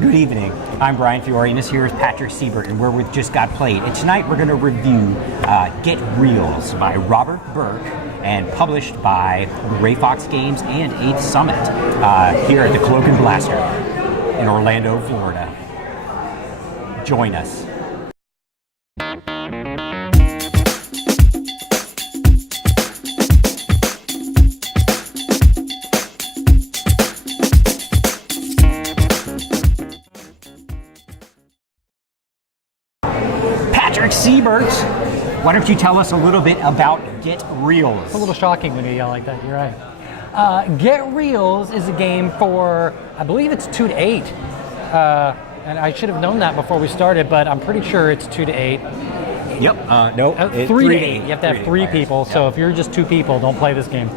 Good evening. I'm Brian Fiore, and this here is Patrick Siebert, and we're with Just Got Played. And tonight we're going to review Get Reelz by Robert Burke, and published by Ray Fox Games and 8th Summit here at the Cloak and Blaster in Orlando, Florida. Join us. Patrick Siebert, why don't you tell us a little bit about Get Reelz? It's a little shocking when you yell like that, you're right. Get Reelz is a game for, I believe it's 2 to 8. And I should have known that before we started, but I'm pretty sure it's 2 to 8. Yep, no, 3 to 8. You have to have 3 people, yep. So if you're just 2 people, don't play this game.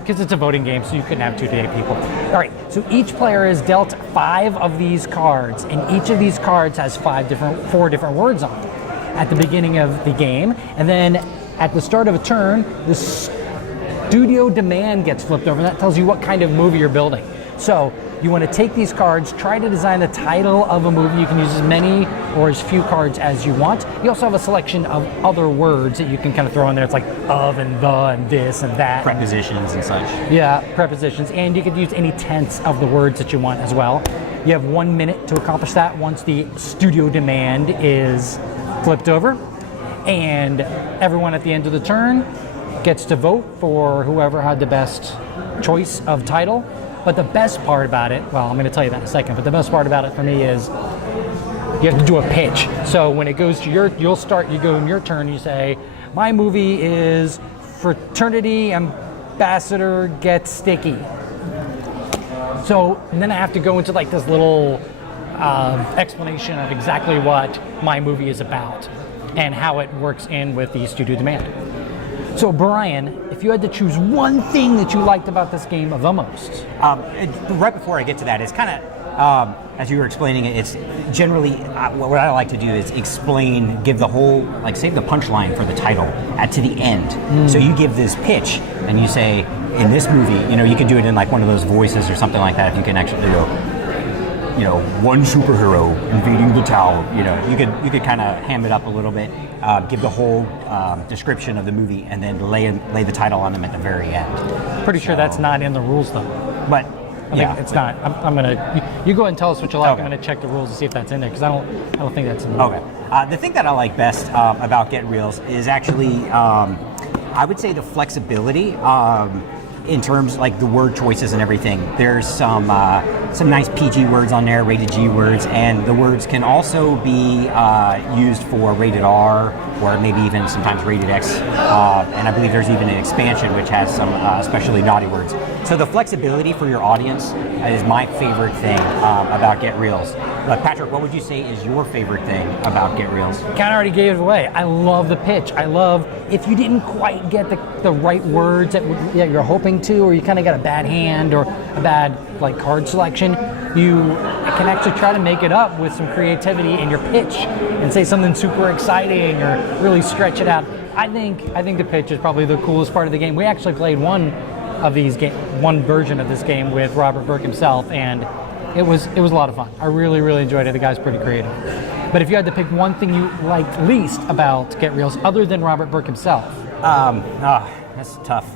Because it's a voting game, so you couldn't have 2 to 8 people. All right, so each player is dealt 5 of these cards, and each of these cards has 4 different words on it at the beginning of the game. And then at the start of a turn, the studio demand gets flipped over, and that tells you what kind of movie you're building. So you want to take these cards, try to design the title of a movie. You can use as many or as few cards as you want. You also have a selection of other words that you can kind of throw in there. It's like of and the and this and that. Prepositions and such. Yeah, prepositions. And you could use any tense of the words that you want as well. You have 1 minute to accomplish that once the studio demand is flipped over. And everyone at the end of the turn gets to vote for whoever had the best choice of title. But the best part about it, well, I'm going to tell you that in a second, but the best part about it for me is you have to do a pitch. So when it goes to you go in your turn, you say, my movie is Fraternity Ambassador Gets Sticky. So, and then I have to go into like this little explanation of exactly what my movie is about and how it works in with the studio demand. So Brian, if you had to choose one thing that you liked about this game the most? Right before I get to that, it's kind of, as you were explaining it, it's generally, what I like to do is give the whole, like save the punchline for the title to the end. So you give this pitch and you say, in this movie, you can do it in like one of those voices or something like that if you can actually go, one superhero invading the town. You could kind of ham it up a little bit, give the whole description of the movie, and then lay the title on them at the very end. Pretty sure that's not in the rules though. But I think it's not. I'm gonna. You go ahead and tell us what you like. Okay. I'm gonna check the rules to see if that's in there because I don't think that's in there. Okay. The thing that I like best about Get Reelz is actually, I would say the flexibility. In terms like the word choices and everything, there's some nice PG words on there, rated G words, and the words can also be used for rated R or maybe even sometimes rated X. And I believe there's even an expansion which has some especially naughty words. So the flexibility for your audience is my favorite thing about Get Reelz. Patrick, what would you say is your favorite thing about Get Reelz? Kind of already gave it away. I love the pitch. I love if you didn't quite get the right words that you're hoping to, or you kind of got a bad hand or a bad card selection, you can actually try to make it up with some creativity in your pitch and say something super exciting or really stretch it out. I think the pitch is probably the coolest part of the game. We actually played one version of this game with Robert Burke himself, and it was a lot of fun. I really, really enjoyed it. The guy's pretty creative. But if you had to pick one thing you liked least about Get Reelz, other than Robert Burke himself, that's tough.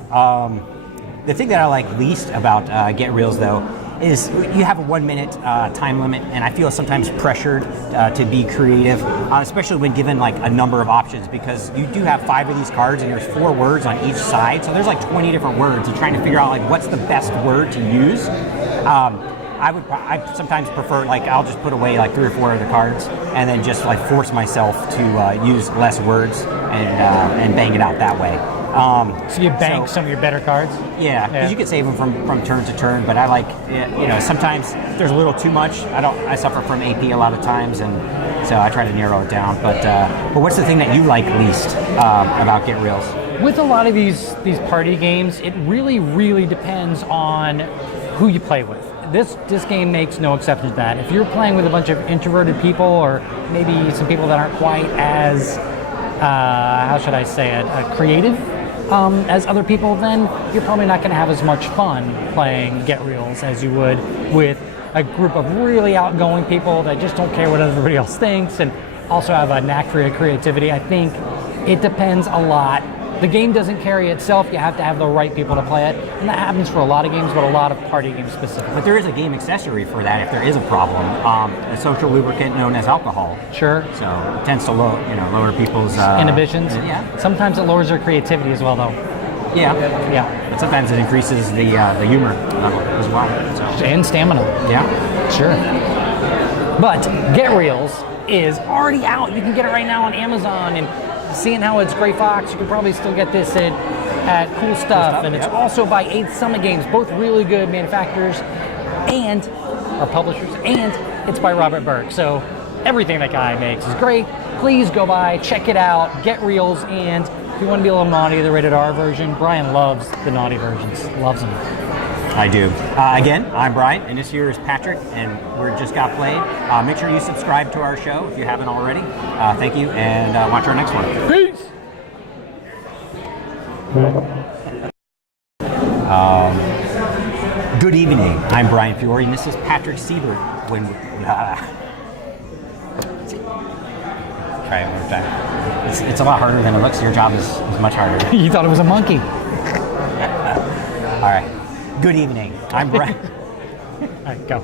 The thing that I like least about Get Reelz, though, is you have a 1 minute time limit, and I feel sometimes pressured to be creative, especially when given like a number of options, because you do have 5 of these cards and there's 4 words on each side, so there's like 20 different words. You're trying to figure out like what's the best word to use. I sometimes prefer, I'll just put away like 3 or 4 of the cards and then just like force myself to use less words and bang it out that way. So you bank some of your better cards? Yeah, because you can save them from turn to turn, but I like, sometimes there's a little too much. I suffer from AP a lot of times, and so I try to narrow it down. But what's the thing that you like least about Get Reelz? With a lot of these party games, it really, really depends on who you play with. This game makes no exception to that. If you're playing with a bunch of introverted people, or maybe some people that aren't quite as, creative as other people, then you're probably not going to have as much fun playing Get Reelz as you would with a group of really outgoing people that just don't care what everybody else thinks, and also have a knack for creativity. I think it depends a lot. The game doesn't carry itself. You have to have the right people to play it, and that happens for a lot of games, but a lot of party games specifically. But there is a game accessory for that if there is a problem. A social lubricant known as alcohol. Sure. So it tends to lower people's inhibitions. Yeah. Sometimes it lowers their creativity as well, though. Yeah. Yeah. But sometimes it increases the humor level as well. So. And stamina. Yeah. Sure. But Get Reelz is already out. You can get it right now on Amazon, and seeing how it's Gray Fox, you can probably still get this at Cool Stuff, and it's also by 8th Summit Games, both really good manufacturers and our publishers, and it's by Robert Burke. So everything that guy makes is great. Please go by, check it out, Get Reelz, and if you want to be a little naughty, the rated R version. Brian loves the naughty versions, loves them. I do. Again, I'm Brian, and this here is Patrick, and we're Just Got Played. Make sure you subscribe to our show if you haven't already. Thank you, and watch our next one. Peace! Good evening. I'm Brian Fiore, and this is Patrick Siebert. Try it one more time. It's a lot harder than it looks. Your job is much harder. You thought it was a monkey. All right. Good evening. I'm Brian. All right, go.